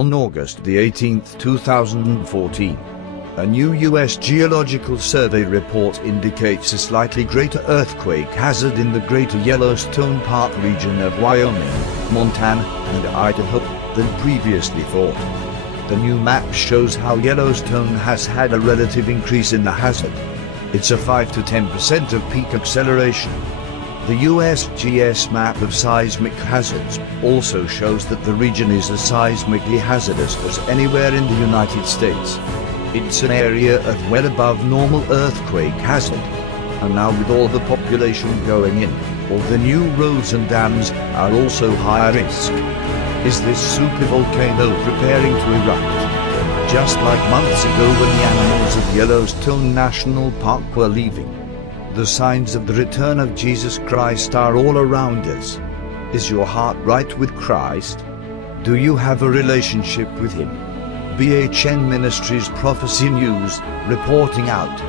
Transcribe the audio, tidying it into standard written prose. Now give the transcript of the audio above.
On August the 18th, 2014, a new U.S. Geological Survey report indicates a slightly greater earthquake hazard in the Greater Yellowstone Park region of Wyoming, Montana, and Idaho than previously thought. The new map shows how Yellowstone has had a relative increase in the hazard. It's a 5 to 10% of peak acceleration. The USGS map of seismic hazards also shows that the region is as seismically hazardous as anywhere in the United States. It's an area of well above normal earthquake hazard. And now with all the population going in, all the new roads and dams are also high risk. Is this supervolcano preparing to erupt? Just like months ago when the animals of Yellowstone National Park were leaving. The signs of the return of Jesus Christ are all around us. Is your heart right with Christ? Do you have a relationship with Him? BHN Ministries Prophecy News, reporting out.